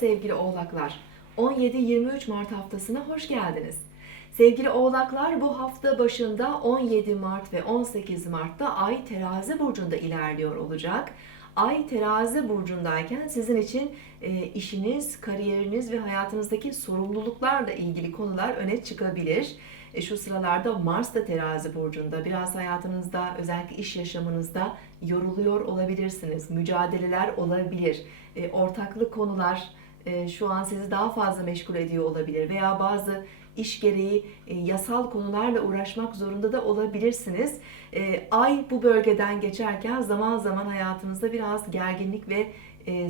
sevgili oğlaklar. 17-23 Mart haftasına hoş geldiniz. Sevgili oğlaklar bu hafta başında 17 Mart ve 18 Mart'ta Ay terazi burcunda ilerliyor olacak. Ay terazi burcundayken sizin için e, işiniz, kariyeriniz ve hayatınızdaki sorumluluklarla ilgili konular öne çıkabilir. E, şu sıralarda Mars da terazi burcunda. Biraz hayatınızda özellikle iş yaşamınızda yoruluyor olabilirsiniz. Mücadeleler olabilir. E, ortaklık konular e, şu an sizi daha fazla meşgul ediyor olabilir veya bazı iş gereği e, yasal konularla uğraşmak zorunda da olabilirsiniz. E, Ay bu bölgeden geçerken zaman zaman hayatınızda biraz gerginlik ve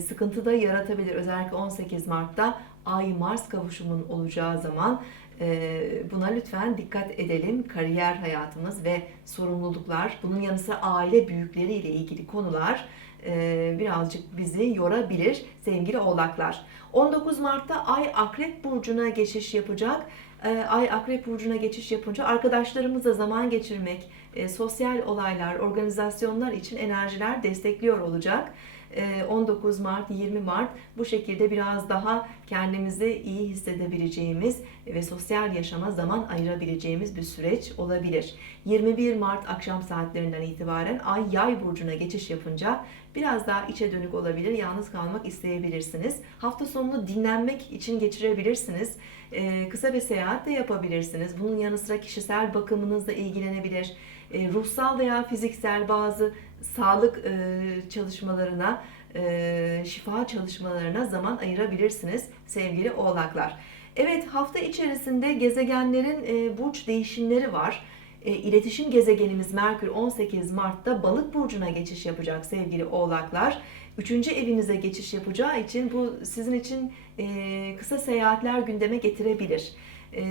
sıkıntı da yaratabilir. Özellikle 18 Mart'ta Ay-Mars kavuşumunun olacağı zaman e, buna lütfen dikkat edelim. Kariyer hayatımız ve sorumluluklar, bunun yanı sıra aile büyükleriyle ilgili konular e, birazcık bizi yorabilir sevgili oğlaklar. 19 Mart'ta Ay Akrep Burcu'na geçiş yapacak. E, Ay Akrep Burcu'na geçiş yapınca arkadaşlarımızla zaman geçirmek, sosyal olaylar, organizasyonlar için enerjiler destekliyor olacak. E, 19 Mart, 20 Mart bu şekilde biraz daha kendimizi iyi hissedebileceğimiz ve sosyal yaşama zaman ayırabileceğimiz bir süreç olabilir. 21 Mart akşam saatlerinden itibaren Ay Yay burcuna geçiş yapınca biraz daha içe dönük olabilir, yalnız kalmak isteyebilirsiniz. Hafta sonunu dinlenmek için geçirebilirsiniz. Ee, kısa bir seyahat de yapabilirsiniz. Bunun yanı sıra kişisel bakımınızla ilgilenebilir. Ee, ruhsal veya fiziksel bazı sağlık e, çalışmalarına, e, şifa çalışmalarına zaman ayırabilirsiniz sevgili oğlaklar. Evet hafta içerisinde gezegenlerin e, burç değişimleri var. E, İletişim gezegenimiz Merkür 18 Mart'ta Balık burcuna geçiş yapacak sevgili Oğlaklar. Üçüncü evinize geçiş yapacağı için bu sizin için e, kısa seyahatler gündeme getirebilir. E,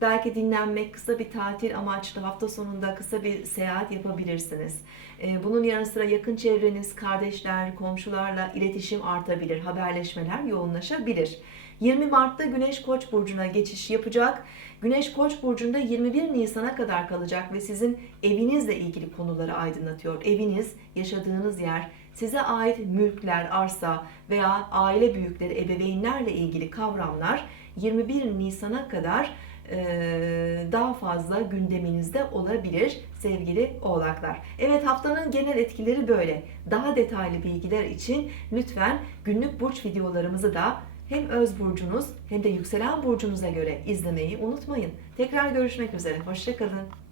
belki dinlenmek, kısa bir tatil amaçlı hafta sonunda kısa bir seyahat yapabilirsiniz. E, bunun yanı sıra yakın çevreniz, kardeşler, komşularla iletişim artabilir, haberleşmeler yoğunlaşabilir. 20 Mart'ta Güneş Koç burcuna geçiş yapacak. Güneş Koç burcunda 21 Nisan'a kadar kalacak ve sizin evinizle ilgili konuları aydınlatıyor. Eviniz, yaşadığınız yer, size ait mülkler, arsa veya aile büyükleri, ebeveynlerle ilgili kavramlar 21 Nisan'a kadar e, daha fazla gündeminizde olabilir sevgili oğlaklar. Evet haftanın genel etkileri böyle. Daha detaylı bilgiler için lütfen günlük burç videolarımızı da hem öz burcunuz hem de yükselen burcunuza göre izlemeyi unutmayın. Tekrar görüşmek üzere. Hoşçakalın.